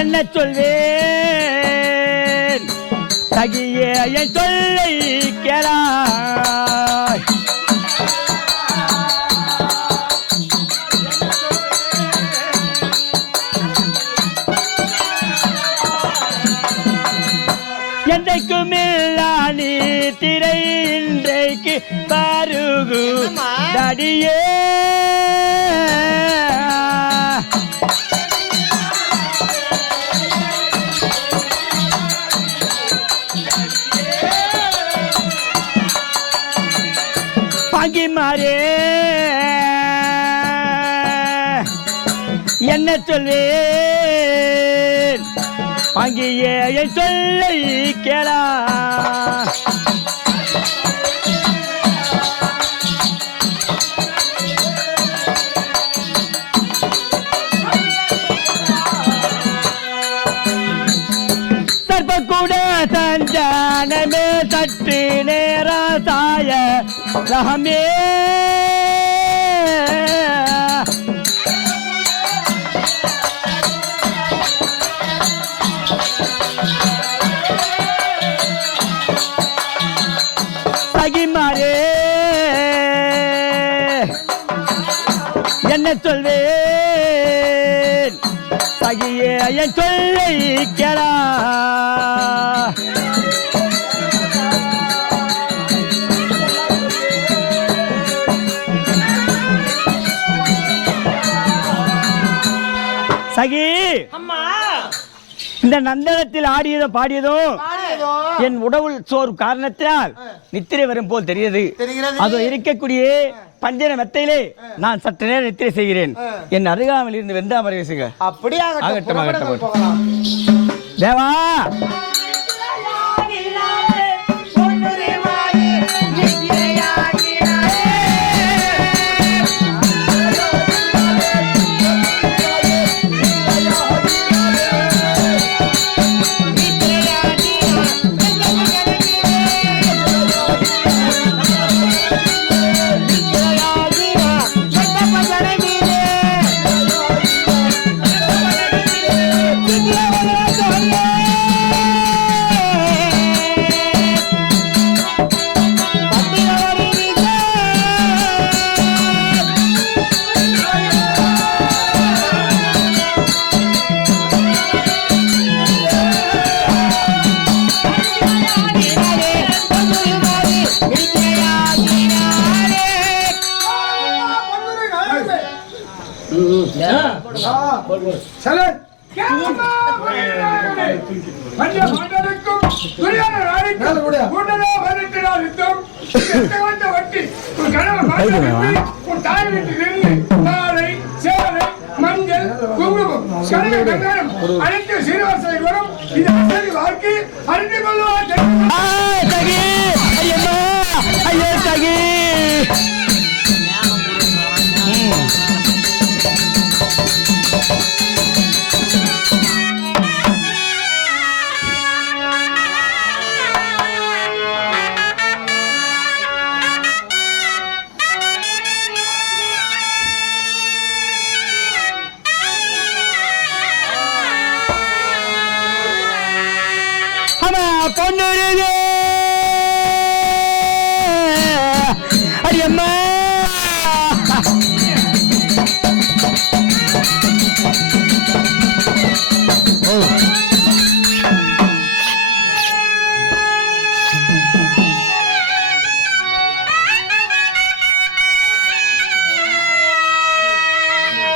என்ன சொல்வேன் தகியே என் சொல்லை கேளாய். என்றைக்கும் இல்லா நீ திரை இன்றைக்கு பருகு தடியே. பாங்கிமாரே என்ன சொல்வேன் பாங்கியே என் சொல்லை கேளா. சர்பக்கூட சஞ்சானமே சற்று நேரா சாய ரஹமே. சகிமாரே என்ன சொல்வேன் சகியே என் சொல்லை கேளா. சகி இந்த நந்தனத்தில் ஆடியதோ பாடியதோ என் உடவுள் சோறு காரணத்தினால் நித்திரை வரும் போல் தெரிகிறது. அதோ இருக்கக்கூடிய பஞ்சன மெத்தையிலே நான் சற்று நேரம் நித்திரை செய்கிறேன். என் அருகாமல் இருந்து வெந்தாமரை வீசுக. ஆகட்டும் ஆகட்டும். தேவா மஞ்சள் குங்குமம் அனைத்து சீனிவாசனை வரும் வாழ்க்கை அறிந்து கொள்வார். பொண்ணுருவே அடியம்மா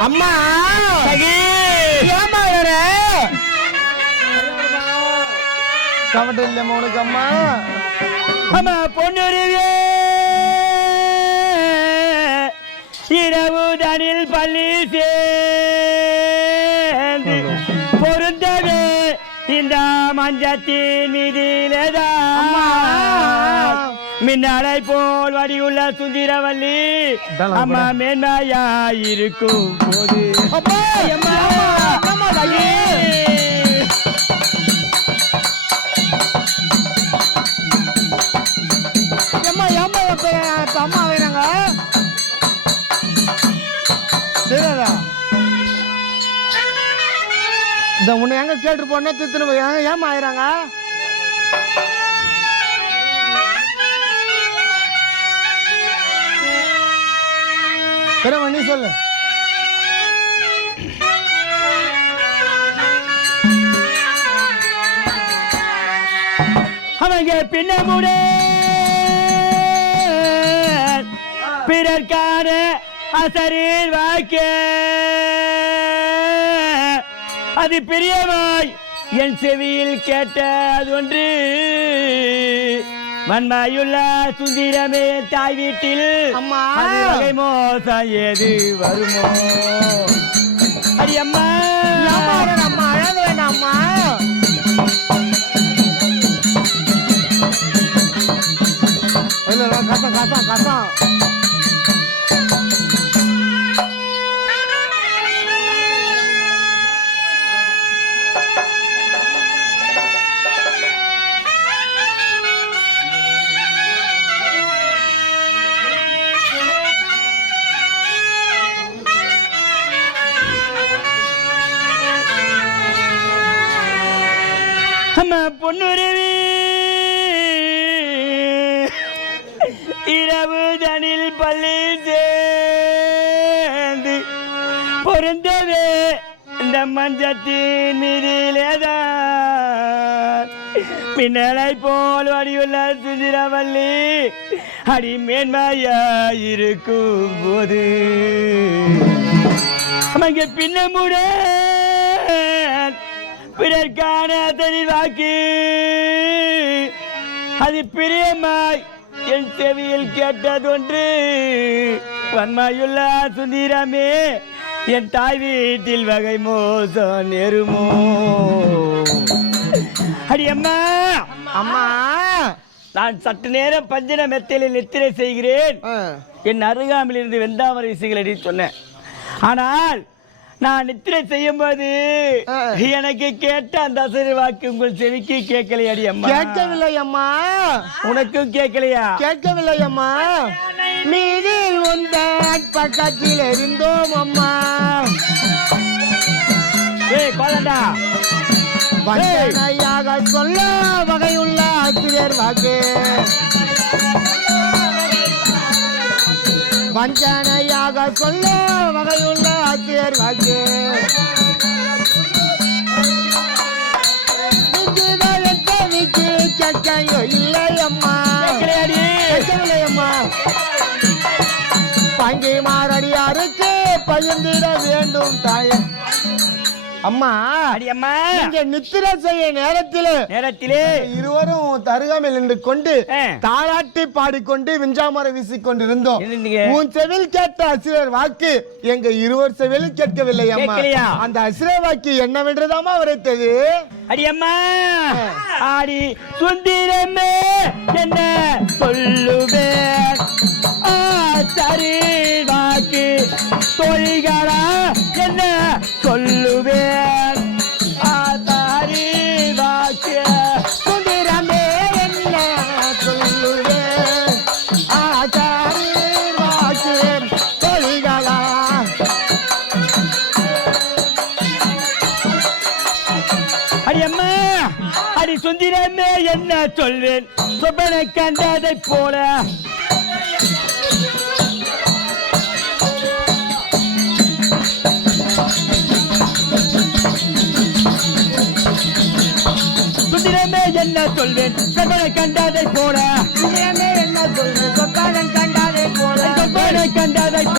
அம்மா ஏமா கவட்டு இல்லை மோனுக்கு அம்மா. அம்மா பொண்ணுருவே இரவு தனில் பள்ளி சேர்ந்து பொருந்தவே இந்த மஞ்சத்தின் மீதிலேதான் மின்னலை போல் வடிவுள்ள சுந்திரவல்லி அம்மா மேன்மையாயிருக்கும் போது அம்மா வேணுங்க இந்த உன்னை எங்க கேட்டு போனா தித்துன்னு ஏமா ஆயிராங்க நீ சொல்லு அவங்க பின்னமுட பிறர்கான அசரீர் வாக்க அது பிரியமாய் என் செவியில் கேட்ட அது ஒன்று மண்மாயுள்ள சுந்திரமே தாய் வீட்டில் வகை மோசம் ஏது வருமோ அடி அம்மா நம்ம அழக வேண்டாம்மா கசம் கசம் கசம் பொன்னுருவி இரவு தனில் பள்ளி சேர்ந்து பொருந்தவே இந்த மஞ்சத்தின் மீதிலேதான் பின்னலை போல் வடிவுள்ள சுதிரவல்லி அடி மேன்மையாயிருக்கும் போது அங்கே பின்னமுட பிறர்கான தெளிவாக்கி அது பிரியமாய் என் செவியில் கேட்டதொன்று வன்மையுள்ள சுந்தரமே என் தாய் வீட்டில் வகை மோசம் நெருமோ அடி அம்மா அம்மா நான் சற்று நேரம் பஞ்சன மெத்தையில் நித்திரை செய்கிறேன் என் அருகாமையில் இருந்து வெந்தாமரை வீசுகளடி சொன்னேன் ஆனால் நான் நித்திரை செய்யும் போது எனக்கு கேட்ட அந்த அசரி வாக்கு உங்கள் செவிக்கு கேட்கலையாடி அம்மா கேட்கவில்லை அம்மா உனக்கும் கேட்கலையா கேட்கவில்லை அம்மா மீதில் உந்தன் பக்கத்தில் இருந்தோம் அம்மா கோலண்டா வஞ்சனையாக சொல்ல வகையுள்ள ஆசிரியர் வாக்கு வஞ்சனையாக சொல்ல வகையுள்ள ஆசிரியர் வாக்கு இல்லை அம்மா பங்கி மாரடியாருக்கு பகிர்ந்திட வேண்டும் தாயே அம்மா அம்மா நீங்க நித்திரை செய்ய நேரத்திலே இருவரும் தருகாமல் நின்று கொண்டு தாளாட்டி பாடிக்கொண்டு விஞ்சாமரை வீசிக்கொண்டிருந்தோம் உன் செவில் கேட்ட அசிரர் வாக்கு எங்க இருவர் செவிலும் கேட்கவில்லை அம்மா அந்த அசிரர் வாக்கு என்னவென்றதாமா உரைத்தது அடி அம்மா ஆடி சுந்திரமே என்ன சொல்லுவேன் சரி வாக்கு தொழிகளா என்ன சொல்லுவேன் ஆதாரி வாக்கு சுந்திரமே என்ன சொல்லுவேன் ஆதாரி வாக்கு தொழிகளா அடி அம்மா அடி சுந்திரமே என்ன சொல்வேன் சொப்பனை கண்டதை போல சுந்திரமே என்ன சொல்வேன் சொப்பனை கண்டதை போல சுந்திரமே என்ன சொல்வேன் சொப்பனை